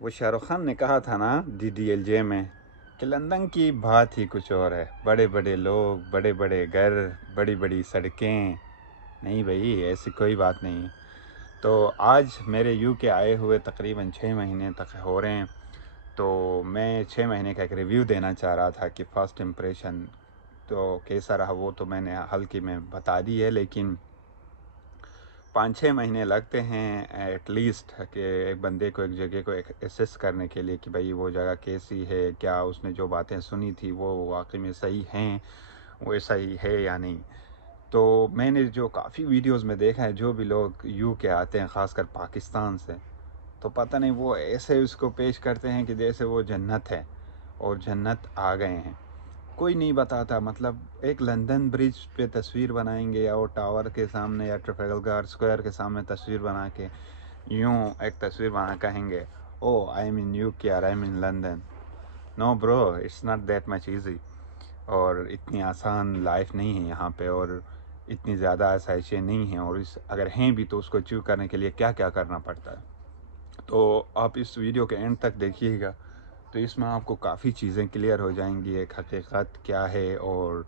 वो शाहरुख खान ने कहा था ना DDLJ में कि लंदन की बात ही कुछ और है। बड़े बड़े लोग, बड़े बड़े घर, बड़ी बड़ी सड़कें। नहीं भाई, ऐसी कोई बात नहीं है। तो आज मेरे यूके आए हुए तकरीबन 6 महीने तक हो रहे हैं। तो मैं 6 महीने का एक रिव्यू देना चाह रहा था कि फ़र्स्ट इम्प्रेशन तो कैसा रहा। वो तो मैंने हल्की में बता दी है, लेकिन 5-6 महीने लगते हैं एटलीस्ट कि एक बंदे को एक जगह को एसेस करने के लिए कि भाई वो जगह कैसी है, क्या उसने जो बातें सुनी थी वो वाकई में सही हैं, वो सही है या नहीं। तो मैंने जो काफ़ी वीडियोस में देखा है, जो भी लोग यूके आते हैं ख़ासकर पाकिस्तान से, तो पता नहीं वो ऐसे उसको पेश करते हैं कि जैसे वो जन्नत है और जन्नत आ गए हैं। कोई नहीं बताता, मतलब एक लंदन ब्रिज पे तस्वीर बनाएंगे या वो टावर के सामने या ट्रफेलगर स्क्वायर के सामने तस्वीर बना के यूं एक तस्वीर बना कहेंगे ओ आई एम इन यूके और I am in London. No bro, it's not that much easy. और इतनी आसान लाइफ नहीं है यहाँ पे, और इतनी ज़्यादा आसाइशें नहीं हैं, और इस अगर हैं भी तो उसको अचीव करने के लिए क्या क्या करना पड़ता है। तो आप इस वीडियो के एंड तक देखिएगा, तो इसमें आपको काफ़ी चीज़ें क्लियर हो जाएंगी, एक हकीकत क्या है और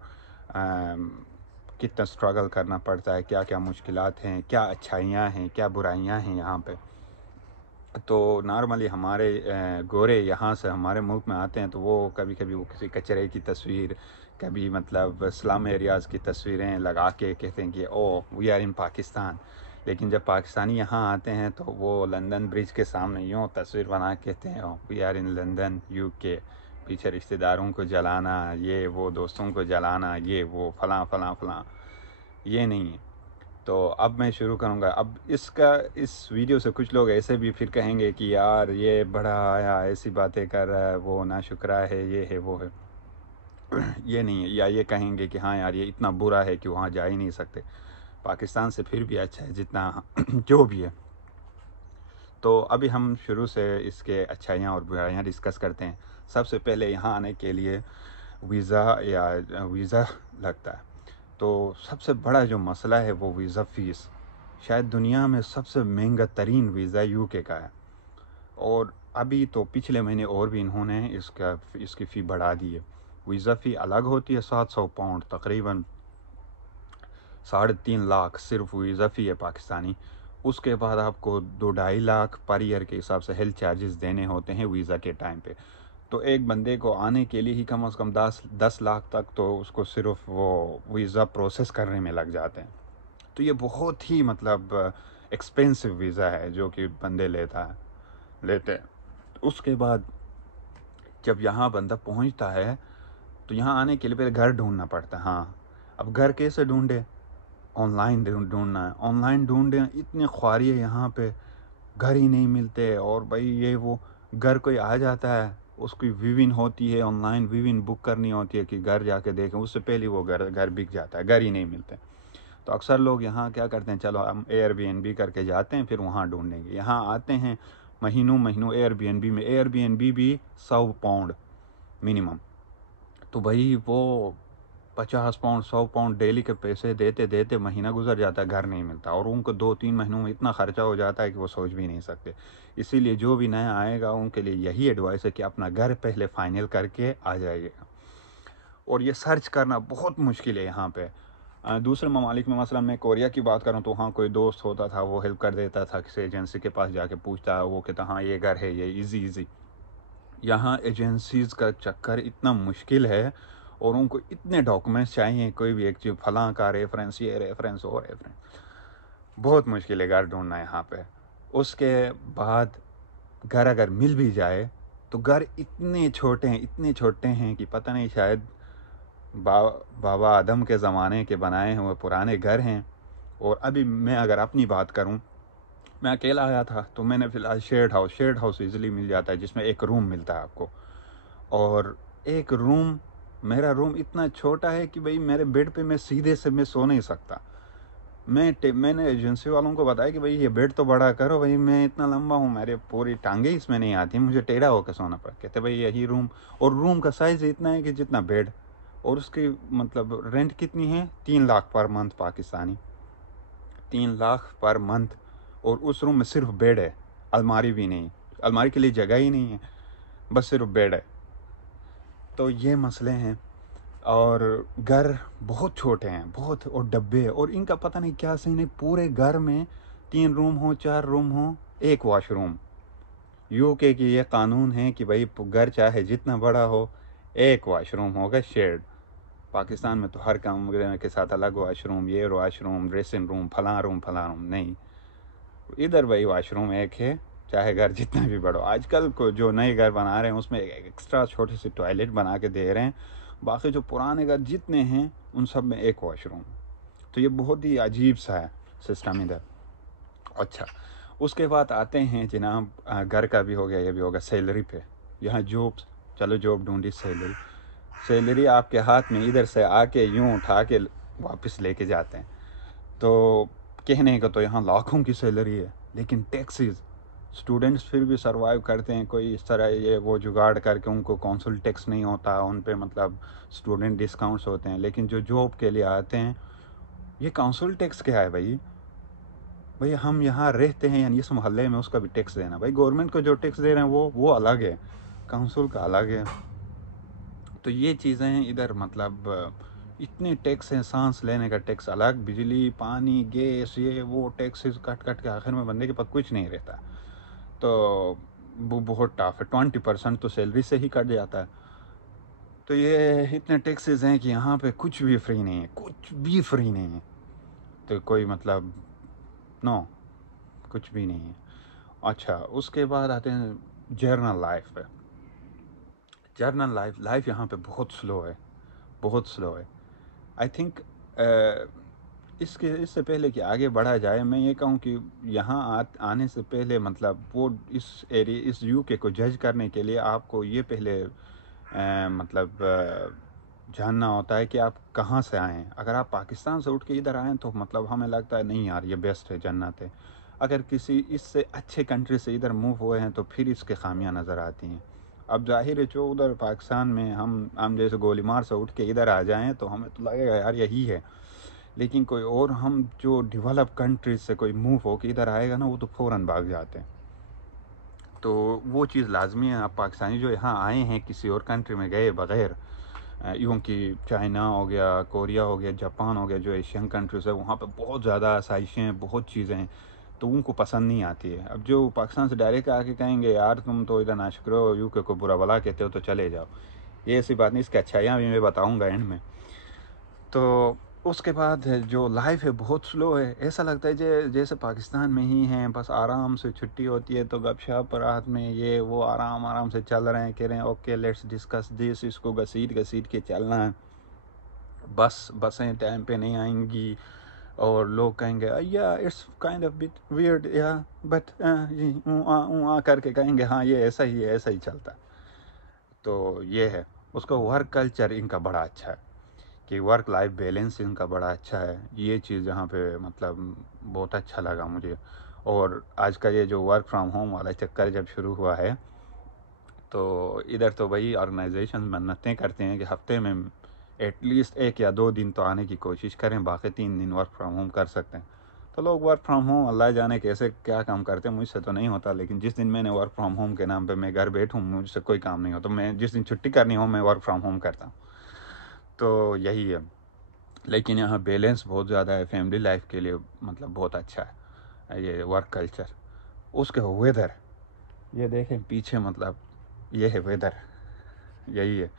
कितना स्ट्रगल करना पड़ता है, क्या क्या मुश्किलात हैं, क्या अच्छाइयाँ हैं, क्या बुराइयाँ हैं यहाँ पे। तो नॉर्मली हमारे गोरे यहाँ से हमारे मुल्क में आते हैं तो वो कभी कभी वो किसी कचरे की तस्वीर, कभी मतलब स्लम एरियाज़ की तस्वीरें लगा के कहते हैं कि oh we are in Pakistan. लेकिन जब पाकिस्तानी यहाँ आते हैं तो वो लंदन ब्रिज के सामने यूँ तस्वीर बना के कहते हैं we are in London UK. पीछे रिश्तेदारों को जलाना, ये वो दोस्तों को जलाना, ये वो फलां फलां फलां, ये नहीं है। तो अब मैं शुरू करूँगा। अब इस वीडियो से कुछ लोग ऐसे भी फिर कहेंगे कि यार ये बड़ा आया ऐसी बातें कर रहा है, वो नाशुक्रा है, ये है वो है। ये नहीं है। या ये कहेंगे कि हाँ यार ये इतना बुरा है कि वहाँ जा ही नहीं सकते, पाकिस्तान से फिर भी अच्छा है जितना जो भी है। तो अभी हम शुरू से इसके अच्छाइयाँ और बुराइयाँ डिस्कस करते हैं। सबसे पहले यहाँ आने के लिए वीज़ा लगता है। तो सबसे बड़ा जो मसला है वो वीज़ा फ़ीस। शायद दुनिया में सबसे महंगा तरीन वीज़ा यूके का है, और अभी तो पिछले महीने और भी इन्होंने इसकी फ़ी बढ़ा दी है। वीज़ा फ़ी अलग होती है 700 पाउंड, तकरीबन 3.5 लाख सिर्फ वीज़ा फ़ी है पाकिस्तानी। उसके बाद आपको 2-2.5 लाख पर ईयर के हिसाब से हेल्थ चार्जेस देने होते हैं वीज़ा के टाइम पे। तो एक बंदे को आने के लिए ही कम से कम 10 लाख तक तो उसको सिर्फ वो वीज़ा प्रोसेस करने में लग जाते हैं। तो ये बहुत ही मतलब एक्सपेंसिव वीज़ा है जो कि बंदे लेते हैं। उसके बाद जब यहाँ बंदा पहुँचता है तो यहाँ आने के लिए पहले घर ढूंढना पड़ता है। हाँ, अब घर कैसे ढूंढे? ऑनलाइन ढूंढना है। ऑनलाइन ढूंढे, इतनी ख्वारी है यहाँ पे, घर ही नहीं मिलते। और भाई ये वो घर कोई आ जाता है, उसकी विविन होती है, ऑनलाइन विविन बुक करनी होती है कि घर जाके देखें, उससे पहले वो घर बिक जाता है, घर ही नहीं मिलते। तो अक्सर लोग यहाँ क्या करते हैं, चलो हम एयरबीएनबी करके जाते हैं, फिर वहाँ ढूंढेंगे। यहाँ आते हैं महीनों महीनों एयरबीएनबी में, एयरबीएनबी भी 100 पाउंड मिनिमम। तो भाई वो 50 पाउंड 100 पाउंड डेली के पैसे देते देते महीना गुजर जाता है, घर नहीं मिलता, और उनको 2-3 महीनों में इतना खर्चा हो जाता है कि वो सोच भी नहीं सकते। इसीलिए जो भी नया आएगा उनके लिए यही एडवाइस है कि अपना घर पहले फाइनल करके आ जाइएगा। और ये सर्च करना बहुत मुश्किल है यहाँ पे। दूसरे ममालिक में, मसलन मैं कोरिया की बात करूँ तो वहाँ कोई दोस्त होता था, वो हेल्प कर देता था, किसी एजेंसी के पास जाके पूछता, वो कहता हाँ ये घर है, ये इजी। यहाँ एजेंसीज़ का चक्कर इतना मुश्किल है, और उनको इतने डॉक्यूमेंट्स चाहिए, कोई भी एक चीज़ फलां का रेफरेंस, ये रेफरेंस, वो रेफरेंस, बहुत मुश्किल है घर ढूंढना यहाँ पे। उसके बाद घर अगर मिल भी जाए तो घर इतने छोटे हैं कि पता नहीं, शायद बाबा आदम के ज़माने के बनाए हुए पुराने घर हैं। और अभी मैं अगर अपनी बात करूं, मैं अकेला आया था तो मैंने फ़िलहाल शेयर्ड हाउस इजीली मिल जाता है, जिसमें एक रूम मिलता है आपको। और एक रूम, मेरा रूम इतना छोटा है कि भाई मेरे बेड पे मैं सो नहीं सकता। मैंने एजेंसी वालों को बताया कि भाई ये बेड तो बड़ा करो, भाई मैं इतना लंबा हूँ, मेरे पूरी टांगे इसमें नहीं आती, मुझे टेढ़ा होकर सोना पड़ा। कहते भाई यही रूम, और रूम का साइज़ इतना है कि जितना बेड। और उसकी मतलब रेंट कितनी है, 3 lakh per month Pakistani, 3 lakh per month. और उस रूम में सिर्फ बेड है, अलमारी भी नहीं। अलमारी के लिए जगह ही नहीं है, बस सिर्फ बेड है। तो ये मसले हैं। और घर बहुत छोटे हैं, बहुत, और डब्बे, और इनका पता नहीं क्या सीन है, पूरे घर में 3 रूम हो, 4 रूम हो, एक वॉशरूम। यूके की ये कानून है कि भाई घर चाहे जितना बड़ा हो, एक वॉशरूम होगा शेयर्ड। पाकिस्तान में तो हर कमरे के साथ अलग वॉशरूम, ये वॉशरूम, ड्रेसिंग रूम, फलां रूम नहीं। इधर भाई वॉशरूम एक है, चाहे घर जितना भी बड़ा हो। आजकल को जो नए घर बना रहे हैं उसमें एक्स्ट्रा छोटे से टॉयलेट बना के दे रहे हैं, बाकी जो पुराने घर जितने हैं उन सब में एक वॉशरूम। तो ये बहुत ही अजीब सा है सिस्टम इधर। अच्छा, उसके बाद आते हैं जनाब, घर का भी हो गया, ये भी होगा सैलरी पे। यहाँ जॉब, चलो जॉब ढूंढी, सैलरी, सैलरी आपके हाथ में, इधर से आके यूं उठा के वापस लेके जाते हैं। तो कहने का तो यहाँ लाखों की सैलरी है, लेकिन टैक्सेस, स्टूडेंट्स फिर भी सरवाइव करते हैं, कोई इस तरह ये वो जुगाड़ करके, उनको काउंसिल टैक्स नहीं होता उन पे, मतलब स्टूडेंट डिस्काउंट्स होते हैं। लेकिन जो जॉब के लिए आते हैं, ये काउंसिल टैक्स क्या है भाई? भाई हम यहाँ रहते हैं यानी इस मोहल्ले में, उसका भी टैक्स देना। भाई गवर्नमेंट को जो टैक्स दे रहे हैं वो अलग है, काउंसिल का अलग है। तो ये चीज़ें हैं इधर, मतलब इतने टैक्स हैं, सांस लेने का टैक्स अलग, बिजली, पानी, गैस, ये वो टैक्सेस कट कट के आखिर में बंदे के पास कुछ नहीं रहता। तो वो बहुत टफ है, 20% तो सैलरी से ही कट जाता है। तो ये इतने टैक्सेस हैं कि यहाँ पे कुछ भी फ्री नहीं है, कुछ भी फ्री नहीं है। तो कोई मतलब नो, कुछ भी नहीं है। अच्छा, उसके बाद आते हैं जर्नल लाइफ पे। जर्नल लाइफ यहाँ पे बहुत स्लो है, बहुत स्लो है। आई थिंक इससे पहले कि आगे बढ़ा जाए, मैं ये कहूँ कि यहाँ आने से पहले, मतलब वो इस यूके को जज करने के लिए आपको ये पहले मतलब जानना होता है कि आप कहाँ से आए हैं। अगर आप पाकिस्तान से उठ के इधर आए तो मतलब हमें लगता है नहीं यार ये बेस्ट है, जन्नत है। अगर किसी इससे अच्छे कंट्री से इधर मूव हुए हैं तो फिर इसके खामियां नज़र आती हैं। अब जाहिर है जो उधर पाकिस्तान में हम जैसे गोलीमार से उठ के इधर आ जाएं तो हमें तो लगेगा यार यही है। लेकिन कोई और, हम जो डेवलप कंट्रीज से कोई मूव हो के इधर आएगा ना, वो तो फ़ौरन भाग जाते हैं। तो वो चीज़ लाजमी है। आप पाकिस्तानी जो यहाँ आए हैं किसी और कंट्री में गए बग़ैर, यूँ कि चाइना हो गया, कोरिया हो गया, जापान हो गया, जो एशियन कंट्रीज़ है, वहाँ पे बहुत ज़्यादा आसाइशें हैं, बहुत चीज़ें हैं, तो उनको पसंद नहीं आती है। अब जो पाकिस्तान से डायरेक्ट आके कहेंगे यार तुम तो इधर नाशुक्र हो, यूके को बुरा भला कहते हो, तो चले जाओ, ये ऐसी बात नहीं, इसकी अच्छाइयाँ भी मैं बताऊँगा एंड में। तो उसके बाद जो लाइफ है बहुत स्लो है, ऐसा लगता है जैसे पाकिस्तान में ही हैं, बस आराम से छुट्टी होती है तो गपशप रात में, ये वो, आराम आराम से चल रहे हैं, कह रहे हैं ओके लेट्स डिस्कस दिस, इसको घसीट घसीट के चलना है। बसें टाइम पे नहीं आएंगी, और लोग कहेंगे या it's kind of bit weird या बट करके कहेंगे हाँ ये ऐसा ही है, ऐसा ही चलता है। तो ये है। उसका वर्क कल्चर इनका बड़ा अच्छा है, कि वर्क लाइफ बैलेंस इनका बड़ा अच्छा है। ये चीज़ यहाँ पे मतलब बहुत अच्छा लगा मुझे। और आज का ये जो वर्क फ्रॉम होम वाला चक्कर जब शुरू हुआ है, तो इधर तो भाई ऑर्गेनाइजेशन मन्नतें करते हैं कि हफ्ते में एटलीस्ट 1 या 2 दिन तो आने की कोशिश करें, बाकी 3 दिन वर्क फ्रॉम होम कर सकते हैं। तो लोग वर्क फ्रॉम होम अल्लाह जाने कैसे क्या काम करते हैं, मुझसे तो नहीं होता। लेकिन जिस दिन मैंने वर्क फ्रॉम होम के नाम पे मैं घर बैठूँ, मुझसे कोई काम नहीं होता। मैं जिस दिन छुट्टी करनी हो मैं वर्क फ्रॉम होम करता हूँ। तो यही है। लेकिन यहाँ बैलेंस बहुत ज़्यादा है, फैमिली लाइफ के लिए मतलब बहुत अच्छा है ये वर्क कल्चर। उसके वेदर, ये देखें पीछे, मतलब ये है वेदर, यही है।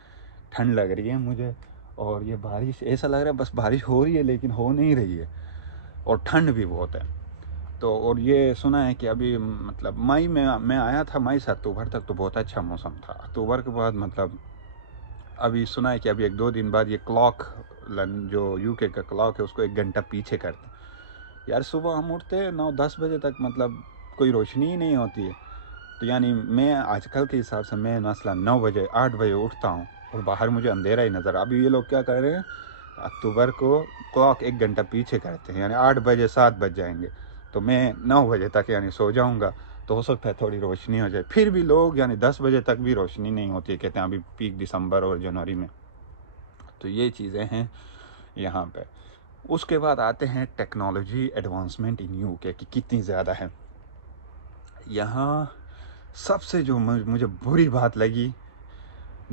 ठंड लग रही है मुझे, और ये बारिश, ऐसा लग रहा है बस बारिश हो रही है लेकिन हो नहीं रही है, और ठंड भी बहुत है। तो और ये सुना है कि अभी मतलब मई में मैं आया था, मई से अक्टूबर तक तो बहुत अच्छा मौसम था। अक्टूबर के बाद मतलब अभी सुना है कि अभी 1-2 दिन बाद ये क्लॉक, जो यूके का क्लॉक है, उसको 1 घंटा पीछे करते। यार सुबह हम उठते हैं 9-10 बजे तक, मतलब कोई रोशनी ही नहीं होती है। तो यानी मैं आजकल के हिसाब से मैं मसलन 9 बजे 8 बजे उठता हूँ और बाहर मुझे अंधेरा ही नज़र। अभी ये लोग क्या कर रहे हैं, अक्टूबर को क्लॉक 1 घंटा पीछे करते हैं, यानी 8 बजे 7 बज जाएंगे, तो मैं 9 बजे तक यानी सो जाऊँगा, तो हो सकता है थोड़ी रोशनी हो जाए। फिर भी लोग यानी 10 बजे तक भी रोशनी नहीं होती है, कहते हैं अभी पीक दिसंबर और जनवरी में। तो ये चीज़ें हैं यहाँ पे। उसके बाद आते हैं टेक्नोलॉजी एडवांसमेंट इन यूके की कितनी ज़्यादा है। यहाँ सबसे जो मुझे बुरी बात लगी,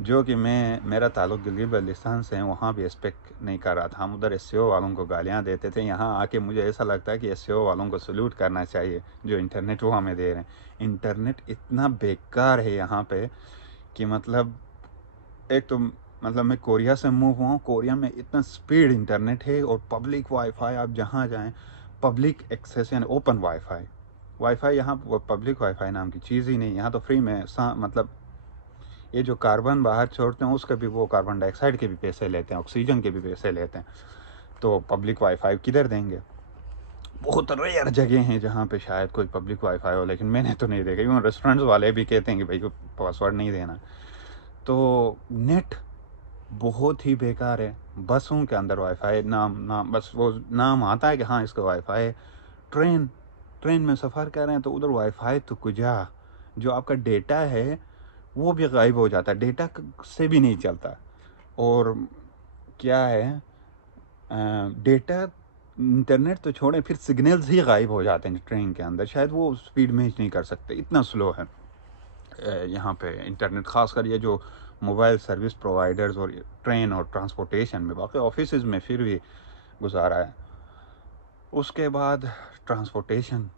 जो कि मेरा ताल्लुक़ गिलगित बल्तिस्तान से है, वहाँ भी एक्सपेक्ट नहीं कर रहा था। हम उधर एससीओ वालों को गालियाँ देते थे, यहाँ आके मुझे ऐसा लगता है कि एससीओ वालों को सल्यूट करना चाहिए जो इंटरनेट वो हमें दे रहे हैं। इंटरनेट इतना बेकार है यहाँ पे कि मतलब एक तो मतलब मैं कोरिया से मूव हुआ हूँ, कोरिया में इतना स्पीड इंटरनेट है और पब्लिक वाईफाई, आप जहाँ जाएँ पब्लिक एक्सेस यानी ओपन वाईफाई यहाँ पब्लिक वाईफाई नाम की चीज़ ही नहीं। यहाँ तो फ्री में मतलब ये जो कार्बन बाहर छोड़ते हैं उसके भी वो कार्बन डाइऑक्साइड के भी पैसे लेते हैं, ऑक्सीजन के भी पैसे लेते हैं, तो पब्लिक वाईफाई किधर देंगे। बहुत रेयर जगह हैं जहाँ पे शायद कोई पब्लिक वाईफाई हो, लेकिन मैंने तो नहीं देखा। इवन रेस्टोरेंट्स वाले भी कहते हैं कि भाई को पासवर्ड नहीं देना। तो नेट बहुत ही बेकार है। बसों के अंदर वाईफाई नाम बस वो नाम आता है कि हाँ इसका वाईफाई है। ट्रेन में सफ़र कर रहे हैं तो उधर वाईफाई तो कुजा, जो आपका डेटा है वो भी गायब हो जाता है, डेटा से भी नहीं चलता। और क्या है, डेटा इंटरनेट तो छोड़ें, फिर सिग्नल्स ही गायब हो जाते हैं ट्रेन के अंदर, शायद वो स्पीड मैच नहीं कर सकते, इतना स्लो है यहाँ पे इंटरनेट। ख़ासकर ये जो मोबाइल सर्विस प्रोवाइडर्स और ट्रेन और ट्रांसपोर्टेशन में, बाकी ऑफिसेज में फिर भी गुजारा है। उसके बाद ट्रांसपोर्टेशन,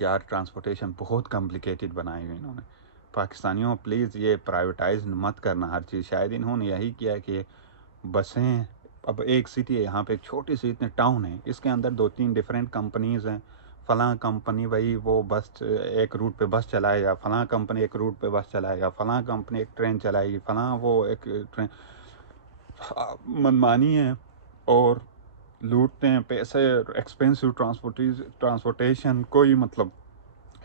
यार ट्रांसपोर्टेशन बहुत कॉम्प्लिकेटेड बनाई हुई इन्होंने। पाकिस्तानियों प्लीज़ ये प्राइवेटाइज मत करना हर चीज़। शायद इन्होंने यही किया कि बसें, अब एक सिटी है यहाँ पे, एक छोटी सी इतने टाउन है, इसके अंदर 2-3 डिफरेंट कंपनीज़ हैं। फ़लाँ कंपनी भाई वो बस एक रूट पे बस चलाएगा, फ़लाँ कंपनी एक रूट पे बस चलाएगा, फ़लाँ कंपनी एक ट्रेन चलाएगी, फ़लाँ वो एक ट्रेन। मनमानी है और लूटते हैं पैसे, एक्सपेंसिव ट्रांसपोर्टेशन, कोई मतलब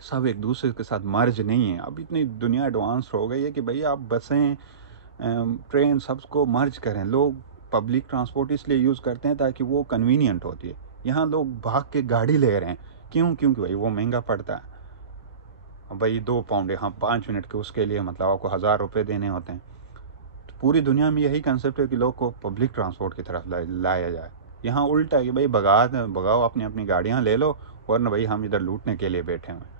सब एक दूसरे के साथ मर्ज नहीं है। अब इतनी दुनिया एडवांस हो गई है कि भाई आप बसें ट्रेन सबको मर्ज करें। लोग पब्लिक ट्रांसपोर्ट इसलिए यूज़ करते हैं ताकि वो कन्वीनियंट होती है। यहाँ लोग भाग के गाड़ी ले रहे हैं, क्योंकि भाई वो महंगा पड़ता है। भाई 2 पाउंड यहाँ 5 मिनट के, उसके लिए मतलब आपको 1000 रुपये देने होते हैं। तो पूरी दुनिया में यही कंसेप्ट है कि लोग को पब्लिक ट्रांसपोर्ट की तरफ लाया जाए। यहाँ उल्टा है कि भाई भगाओ, अपनी अपनी गाड़ियाँ ले लो, वरना भाई हम इधर लूटने के लिए बैठे हुए।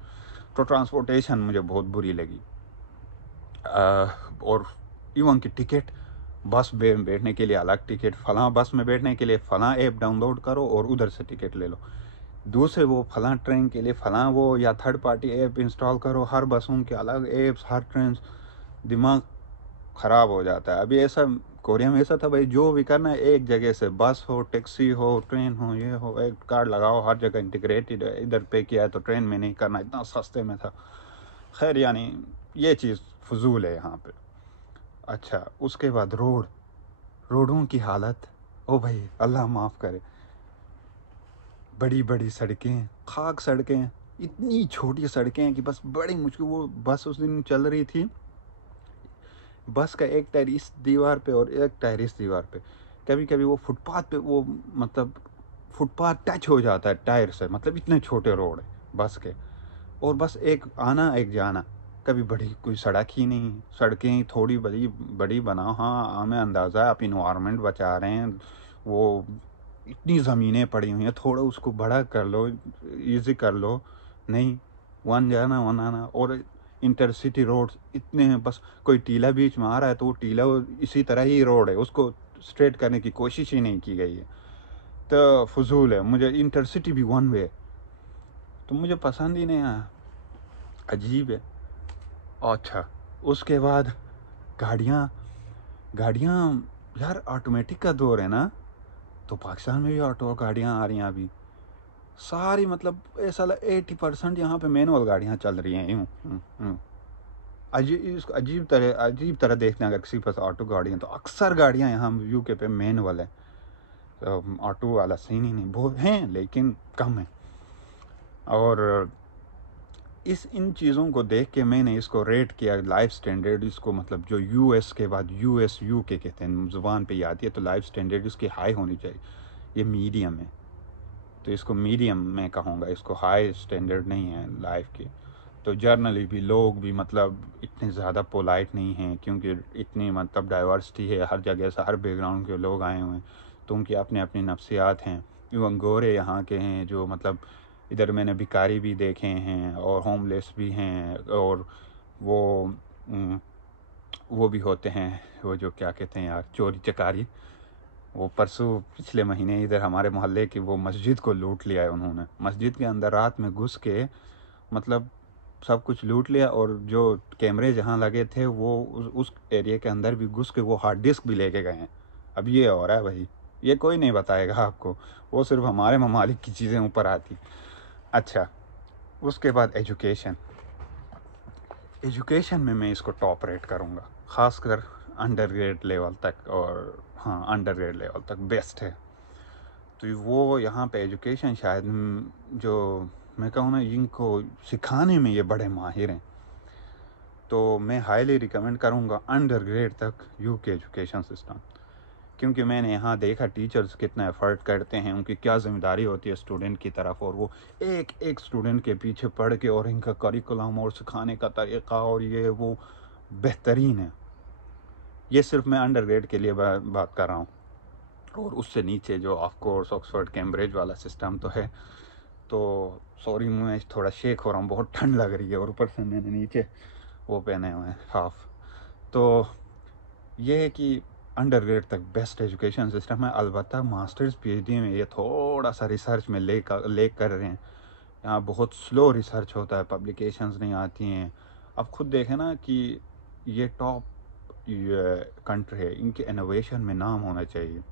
तो ट्रांसपोर्टेशन मुझे बहुत बुरी लगी। और इवन की टिकट, बस बैठने के लिए अलग टिकट, फ़लाँ बस में बैठने के लिए फ़लाँ ऐप डाउनलोड करो और उधर से टिकट ले लो। दूसरे वो फ़लाँ ट्रेन के लिए फ़लाँ वो या थर्ड पार्टी ऐप इंस्टॉल करो, हर बसों के अलग ऐप्स, हर ट्रेन, दिमाग ख़राब हो जाता है। अभी ऐसा कोरिया में ऐसा था भाई, जो भी करना है एक जगह से, बस हो, टैक्सी हो, ट्रेन हो, ये हो, एक कार्ड लगाओ, हर जगह इंटीग्रेटेड है। इधर पे किया है तो ट्रेन में नहीं करना, इतना सस्ते में था। खैर यानी ये चीज़ फजूल है यहाँ पे। अच्छा, उसके बाद रोडों की हालत, ओ भाई अल्लाह माफ़ करे। बड़ी बड़ी सड़कें, खाक सड़कें, इतनी छोटी सड़कें हैं कि बस बड़ी मुश्किल। वो बस उस दिन चल रही थी, बस का एक टायर इस दीवार पे और एक टायर इस दीवार पे। कभी कभी वो फुटपाथ पे, वो मतलब फुटपाथ टच हो जाता है टायर से, मतलब इतने छोटे रोड है बस के। और बस एक आना एक जाना, कभी बड़ी कोई सड़क ही नहीं। सड़कें थोड़ी बड़ी बड़ी बनाओ, हाँ हमें अंदाज़ा है आप इन्वायरमेंट बचा रहे हैं, वो इतनी ज़मीनें पड़ी हुई हैं, थोड़ा उसको बड़ा कर लो, इजी कर लो। नहीं, वन जाना वन आना। और इंटरसिटी रोड्स इतने हैं, बस कोई टीला बीच में आ रहा है तो वो टीला इसी तरह ही रोड है, उसको स्ट्रेट करने की कोशिश ही नहीं की गई है। तो फजूल है। मुझे इंटरसिटी भी वन वे, तो मुझे पसंद ही नहीं आया, अजीब है। अच्छा, उसके बाद गाड़ियाँ गाड़ियाँ यार ऑटोमेटिक का दौर है ना, तो पाकिस्तान में भी ऑटो गाड़ियाँ आ रही हैं अभी सारी। मतलब ऐसा 80% यहाँ पे मैनुअल गाड़ियाँ चल रही हैं। यूँ अजीब तरह देखते हैं। अगर किसी के पास ऑटो गाड़ी है तो अक्सर गाड़ियाँ यहाँ यूके पे मैनुअल है। तो ऑटो वाला सीन ही नहीं, बहुत हैं लेकिन कम है। और इन चीज़ों को देख के मैंने इसको रेट किया लाइफ स्टैंडर्ड इसको, मतलब जो यूएस के बाद यूके कहते हैं, ज़ुबान पे आती है, तो लाइफ स्टैंडर्ड इसकी हाई होनी चाहिए। ये मीडियम है, तो इसको मीडियम मैं कहूँगा, इसको हाई स्टैंडर्ड नहीं है लाइफ की। तो जर्नली भी लोग भी मतलब इतने ज़्यादा पोलाइट नहीं हैं, क्योंकि इतनी मतलब डाइवर्सिटी है, हर जगह से हर बैकग्राउंड के लोग आए हुए हैं, तो उनकी अपनी अपनी नफ्सियात हैं। इवन गोरे यहाँ के हैं जो मतलब इधर मैंने भिखारी भी देखे हैं और होमलेस भी हैं, और वो वो भी होते हैं, वो जो क्या कहते हैं यार, चोरी चकारी। वो परसों पिछले महीने इधर हमारे मोहल्ले की वो मस्जिद को लूट लिया है उन्होंने। मस्जिद के अंदर रात में घुस के मतलब सब कुछ लूट लिया, और जो कैमरे जहाँ लगे थे वो उस एरिया के अंदर भी घुस के वो हार्ड डिस्क भी लेके गए हैं। अब ये हो रहा है भाई, ये कोई नहीं बताएगा आपको, वो सिर्फ हमारे ममालिक की चीज़ें ऊपर आती। अच्छा, उसके बाद एजुकेशन। एजुकेशन में मैं इसको टॉप रेट करूँगा, ख़ासकर अंडर ग्रेड लेवल तक, और हाँ अंडर ग्रेड लेवल तक बेस्ट है। तो वो यहाँ पे एजुकेशन शायद जो मैं कहूँ ना, इनको सिखाने में ये बड़े माहिर हैं। तो मैं हाईली रिकमेंड करूँगा अंडर ग्रेड तक यूके एजुकेशन सिस्टम, क्योंकि मैंने यहाँ देखा टीचर्स कितना एफर्ट करते हैं, उनकी क्या ज़िम्मेदारी होती है स्टूडेंट की तरफ, और वो एक एक स्टूडेंट के पीछे पढ़ के, और इनका करिकुलम और सिखाने का तरीक़ा और ये वो बेहतरीन है। ये सिर्फ मैं अंडर ग्रेड के लिए बात कर रहा हूँ, और उससे नीचे जो ऑफ कोर्स ऑक्सफोर्ड कैम्ब्रिज वाला सिस्टम तो है। तो सॉरी मैं थोड़ा शेक हो रहा हूँ, बहुत ठंड लग रही है, और ऊपर से मैंने नीचे वो पहने हुए हैं हाफ। तो ये है कि अंडर ग्रेड तक बेस्ट एजुकेशन सिस्टम है। अलबत्ता मास्टर्स पीएचडी में ये थोड़ा सा रिसर्च में ले कर रहे हैं। यहाँ बहुत स्लो रिसर्च होता है, पब्लिकेशंस नहीं आती हैं। अब खुद देखें ना कि ये टॉप कंट्री है, इनके इनोवेशन में नाम होना चाहिए।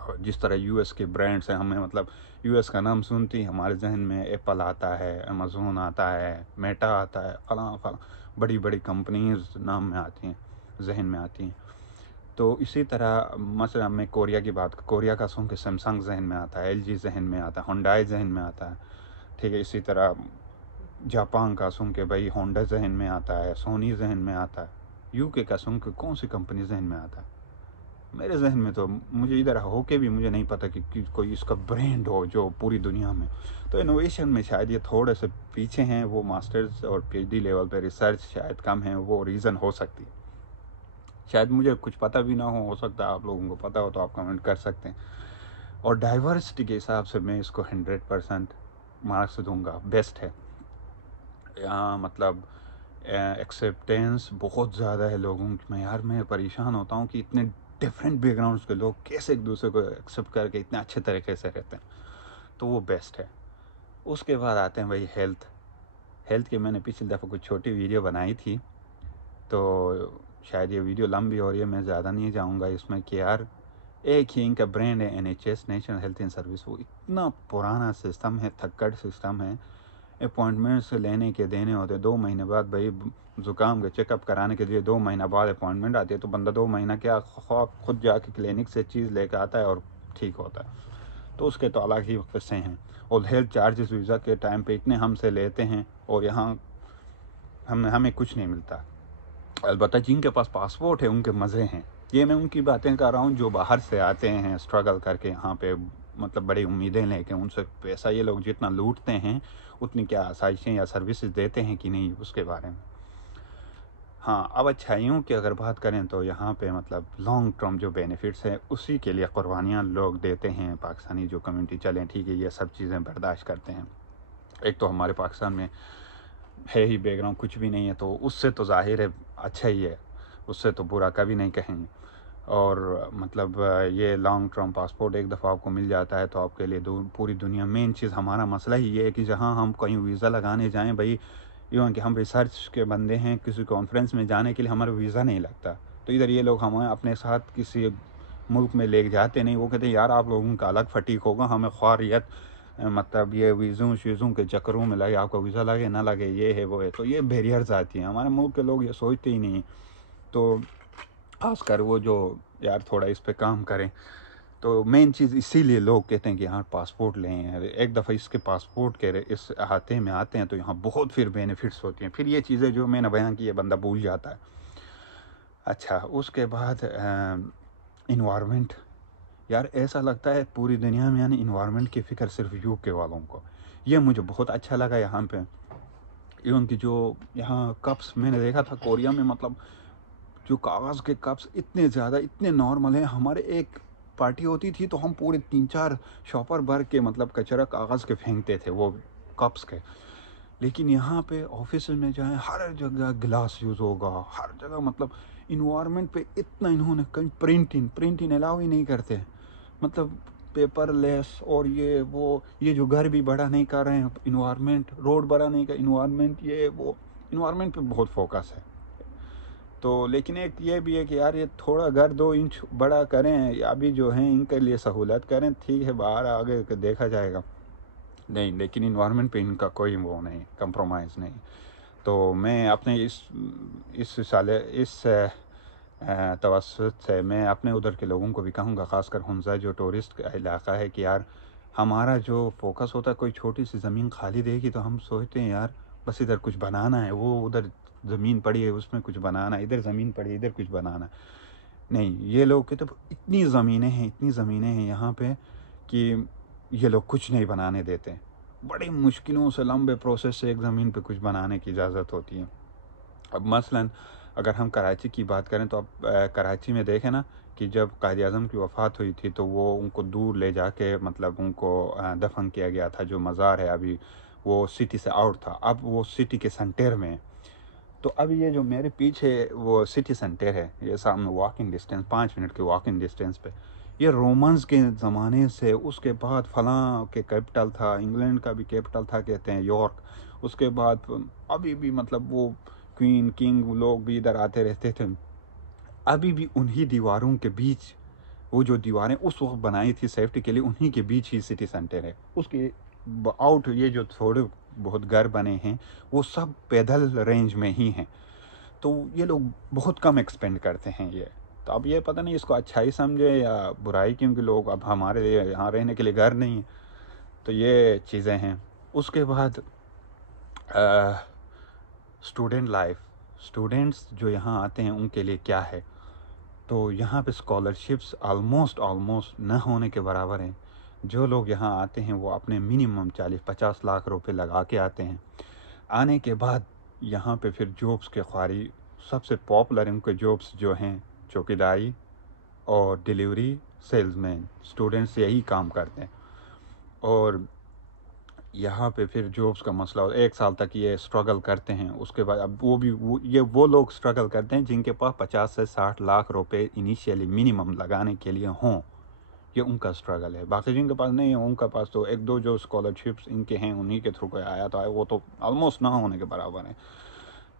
और जिस तरह यूएस के ब्रांड्स हैं, हमें मतलब यूएस का नाम सुनते ही हमारे जहन में एप्पल आता है, अमेज़ोन आता है, मेटा आता है, फलां फलां बड़ी बड़ी कंपनीज नाम में आती हैं, जहन में आती हैं। तो इसी तरह मसला मैं कोरिया की बात, कोरिया का सुन के सैमसंग जहन में आता है, एलजी जहन में आता है, होंडाई जहन में आता है, ठीक है। इसी तरह जापान का सुन के भाई होंडा जहन में आता है, सोनी जहन में आता है। यूके का सुन के कौन सी कंपनी जहन में आता है? मेरे जहन में तो मुझे इधर होके भी मुझे नहीं पता कि कोई इसका ब्रांड हो जो पूरी दुनिया में। तो इनोवेशन में शायद ये थोड़े से पीछे हैं, वो मास्टर्स और पीएचडी लेवल पे रिसर्च शायद कम है, वो रीज़न हो सकती है। शायद मुझे कुछ पता भी ना हो सकता है आप लोगों को पता हो तो आप कमेंट कर सकते हैं। और डाइवर्सिटी के हिसाब से मैं इसको 100% मार्क्स दूंगा, बेस्ट है। यहाँ मतलब एक्सेप्टेंस बहुत ज़्यादा है लोगों में। यार मैं परेशान होता हूँ कि इतने डिफरेंट बैकग्राउंड्स के लोग कैसे एक दूसरे को एक्सेप्ट करके इतने अच्छे तरीके से रहते हैं, तो वो बेस्ट है। उसके बाद आते हैं भाई हेल्थ। हेल्थ के मैंने पिछली दफ़ा कुछ छोटी वीडियो बनाई थी, तो शायद ये वीडियो लंबी हो रही है, मैं ज़्यादा नहीं जाऊँगा इसमें। कि यार एक ही इनका ब्रांड है NHS, national health in service. वो इतना पुराना सिस्टम है, थक्कड़ सिस्टम है। अपॉइंटमेंट्स लेने के देने होते 2 महीने बाद, भाई ज़ुकाम का चेकअप कराने के लिए 2 महीना बाद अपॉइंटमेंट आती है, तो बंदा 2 महीना क्या खुद जाके क्लिनिक से चीज़ लेकर आता है और ठीक होता है। तो उसके तो अलग ही किस्से हैं। और हेल्थ चार्जेस वीज़ा के टाइम पे इतने हमसे लेते हैं, और यहाँ हमें कुछ नहीं मिलता। अलबत्ता जिनके पास पासपोर्ट है उनके मज़े हैं। ये मैं उनकी बातें कर रहा हूँ जो बाहर से आते हैं स्ट्रगल करके यहाँ पे, मतलब बड़ी उम्मीदें लेके। उनसे पैसा ये लोग जितना लूटते हैं, उतनी क्या आसाइशें या सर्विसेज देते हैं कि नहीं, उसके बारे में। हाँ, अब अच्छाइयों की अगर बात करें तो यहाँ पे मतलब लॉन्ग टर्म जो बेनिफिट्स हैं उसी के लिए कुर्बानियाँ लोग देते हैं। पाकिस्तानी जो कम्युनिटी चलें, ठीक है, ये सब चीज़ें बर्दाश्त करते हैं। एक तो हमारे पाकिस्तान में है ही बैकग्राउंड कुछ भी नहीं है, तो उससे तो ज़ाहिर है अच्छा ही है, उससे तो बुरा कभी नहीं कहेंगे। और मतलब ये लॉन्ग टर्म पासपोर्ट एक दफ़ा आपको मिल जाता है तो आपके लिए पूरी दुनिया। मेन चीज़ हमारा मसला ही ये है कि जहाँ हम कहीं वीज़ा लगाने जाएं, भाई यूँ कि हम रिसर्च के बंदे हैं, किसी कॉन्फ्रेंस में जाने के लिए हमारा वीज़ा नहीं लगता। तो इधर ये लोग हमें अपने साथ किसी मुल्क में ले जाते नहीं। वो कहते हैं यार आप लोगों का अलग फटीक होगा, हमें ख्वारियत मतलब ये वीज़ों शीज़ों के चक्करों में लगे, आपका वीज़ा लगे ना लगे, ये है वो है। तो ये बैरियर्स आती हैं, हमारे मुल्क के लोग ये सोचते ही नहीं। तो खासकर वो जो यार थोड़ा इस पे काम करें। तो मेन चीज़ इसीलिए लोग कहते हैं कि यहाँ पासपोर्ट लें। एक दफ़ा इसके पासपोर्ट के इस अहाते में आते हैं तो यहाँ बहुत फिर बेनिफिट्स होती हैं। फिर ये चीज़ें जो मैंने बयान की, ये बंदा भूल जाता है। अच्छा, उसके बाद इन्वायरमेंट। यार ऐसा लगता है पूरी दुनिया में यानी इन्वायरमेंट की फ़िक्र सिर्फ यूके वालों को। ये मुझे बहुत अच्छा लगा यहाँ पे। इवन कि जो यहाँ कप्स मैंने देखा था कोरिया में, मतलब जो कागज़ के कप्स इतने ज़्यादा, इतने नॉर्मल हैं। हमारे एक पार्टी होती थी तो हम पूरे 3-4 शॉपर भर के मतलब कचरा कागज़ के फेंकते थे, वो कप्स के। लेकिन यहाँ पे ऑफिस में जाएँ हर जगह गिलास यूज़ होगा, हर जगह मतलब इन्वायरमेंट पे इतना इन्होंने कहीं प्रिंटिंग अलाउ ही नहीं करते, मतलब पेपरलेस और ये वो, ये जो घर भी बड़ा नहीं कर रहे हैं इन्वायरमेंट, रोड बड़ा नहीं कर इन्वायरमेंट, ये वो इन्वायरमेंट पे बहुत फोकस है। तो लेकिन एक ये भी है कि यार ये थोड़ा घर 2 इंच बड़ा करें, अभी जो है इनके लिए सहूलत करें, ठीक है बाहर आगे देखा जाएगा, नहीं लेकिन इन्वायरमेंट पे इनका कोई वो नहीं, कंप्रोमाइज़ नहीं। तो मैं अपने इस तवज्जुह से मैं अपने उधर के लोगों को भी कहूँगा, ख़ासकर हुंज़ा जो टूरिस्ट का इलाका है, कि यार हमारा जो फोकस होता है, कोई छोटी सी ज़मीन खाली देगी तो हम सोचते हैं यार बस इधर कुछ बनाना है, वो उधर ज़मीन पड़ी है उसमें कुछ बनाना है, इधर ज़मीन पड़ी है इधर कुछ बनाना है। नहीं, ये लोग की तो इतनी ज़मीनें हैं यहाँ पे कि ये लोग कुछ नहीं बनाने देते। बड़ी मुश्किलों से लंबे प्रोसेस से एक ज़मीन पे कुछ बनाने की इजाज़त होती है। अब मसलन अगर हम कराची की बात करें तो अब कराची में देखें ना कि जब कायद-ए-आज़म की वफ़ात हुई थी तो वो उनको दूर ले जाके मतलब उनको दफन किया गया था। जो मज़ार है अभी वो सिटी से आउट था, अब वो सिटी के सेंटर में है। तो अब ये जो मेरे पीछे वो सिटी सेंटर है, ये सामने वॉकिंग डिस्टेंस 5 मिनट के वॉकिंग डिस्टेंस पे, ये रोमन्स के ज़माने से, उसके बाद फलां के कैपिटल था, इंग्लैंड का भी कैपिटल था कहते हैं यॉर्क, उसके बाद अभी भी मतलब वो क्वीन किंग लोग भी इधर आते रहते थे। अभी भी उन्हीं दीवारों के बीच, वो जो दीवारें उस वक्त बनाई थी सेफ्टी के लिए, उन्हीं के बीच ही सिटी सेंटर है। उसके आउट ये जो थोड़े बहुत घर बने हैं वो सब पैदल रेंज में ही हैं। तो ये लोग बहुत कम एक्सपेंड करते हैं ये। तो अब ये पता नहीं इसको अच्छाई समझे या बुराई, क्योंकि लोग अब हमारे लिए यहाँ रहने के लिए घर नहीं है। तो ये चीज़ें हैं। उसके बाद स्टूडेंट लाइफ, स्टूडेंट्स जो यहाँ आते हैं उनके लिए क्या है, तो यहाँ पे स्कॉलरशिप्स ऑलमोस्ट न होने के बराबर हैं। जो लोग यहाँ आते हैं वो अपने मिनिमम 40-50 लाख रुपए लगा के आते हैं। आने के बाद यहाँ पे फिर जॉब्स के ख्वारी, सबसे पॉपुलर उनके जॉब्स जो हैं चौकीदारी और डिलीवरी, सेल्समैन, स्टूडेंट्स यही काम करते हैं। और यहाँ पे फिर जॉब्स का मसला, 1 साल तक ये स्ट्रगल करते हैं। उसके बाद अब वो लोग स्ट्रगल करते हैं जिनके पास 50 से 60 लाख रुपए इनिशियली मिनिमम लगाने के लिए हों, ये उनका स्ट्रगल है। बाकी जिनके पास नहीं है उनका पास तो 1-2 जो स्कॉलरशिप्स इनके हैं उन्हीं के थ्रू कोई आया तो आया, वो तो ऑलमोस्ट ना होने के बराबर है।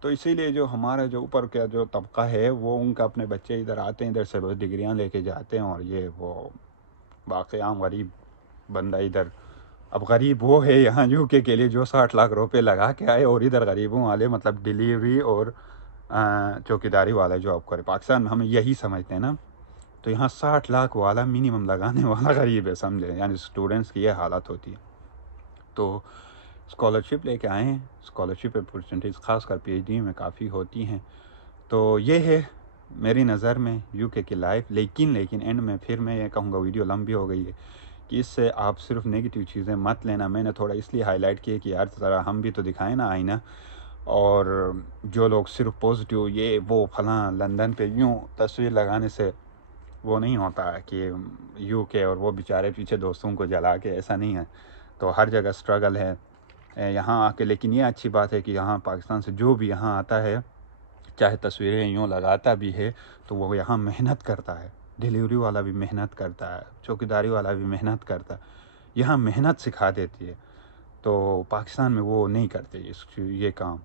तो इसीलिए जो हमारा जो ऊपर का जो तबका है वो उनका अपने बच्चे इधर आते हैं, इधर से बस डिग्रियाँ लेके जाते हैं, और ये वो बाकी आम गरीब बंदा इधर, अब गरीब वो है यहाँ यूके के लिए जो 60 लाख रुपए लगा के आए, और इधर गरीबों वाले मतलब डिलीवरी और चौकीदारी वाला जॉब करे। पाकिस्तान में हम यही समझते हैं ना, तो यहाँ 60 लाख वाला मिनिमम लगाने वाला गरीब है, समझे, यानी स्टूडेंट्स की ये हालत होती है। तो स्कॉलरशिप लेके आए हैं, स्कॉलरशिप अपॉर्चुनिटीज़ खासकर पीएचडी में काफ़ी होती हैं। तो ये है मेरी नज़र में यूके की लाइफ। लेकिन एंड में फिर मैं ये कहूँगा, वीडियो लंबी हो गई है, कि इससे आप सिर्फ नेगेटिव चीज़ें मत लेना। मैंने थोड़ा इसलिए हाईलाइट किया कि यार ज़रा हम भी तो दिखाएं ना आईना, और जो लोग सिर्फ पॉजिटिव ये वो फलां लंदन पे यूँ तस्वीर लगाने से वो नहीं होता कि यूके और वो बेचारे पीछे दोस्तों को जला के, ऐसा नहीं है। तो हर जगह स्ट्रगल है यहाँ आके। लेकिन ये अच्छी बात है कि यहाँ पाकिस्तान से जो भी यहाँ आता है, चाहे तस्वीरें यूँ लगाता भी है तो वो यहाँ मेहनत करता है। डिलीवरी वाला भी मेहनत करता है, चौकीदारी वाला भी मेहनत करता है, यहाँ मेहनत सिखा देती है। तो पाकिस्तान में वो नहीं करते ये काम।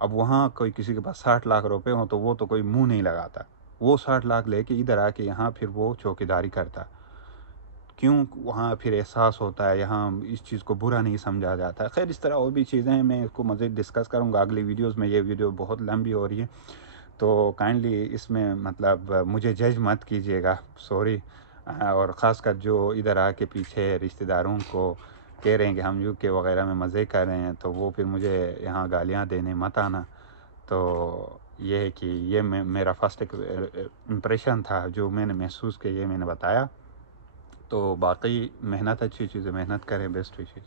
अब वहाँ कोई किसी के पास 60 लाख रुपए हो तो वो तो कोई मुंह नहीं लगाता, वो 60 लाख लेके इधर आके यहाँ फिर वो चौकीदारी करता। क्यों? वहाँ फिर एहसास होता है, यहाँ इस चीज़ को बुरा नहीं समझा जाता। खैर इस तरह और भी चीज़ें हैं, मैं इसको मज़ीद डिस्कस करूँगा अगली वीडियोज़ में। ये वीडियो बहुत लंबी हो रही है तो काइंडली इसमें मतलब मुझे जज मत कीजिएगा, सॉरी। और ख़ासकर जो इधर आके पीछे रिश्तेदारों को कह रहे हैं कि हम यूके वगैरह में मज़े कर रहे हैं, तो वो फिर मुझे यहाँ गालियाँ देने मत आना। तो ये है कि ये मेरा फर्स्ट एक इम्प्रेशन था जो मैंने महसूस किया, ये मैंने बताया। तो बाकी मेहनत अच्छी चीज़ है, मेहनत करें, बेस्ट विशेज़।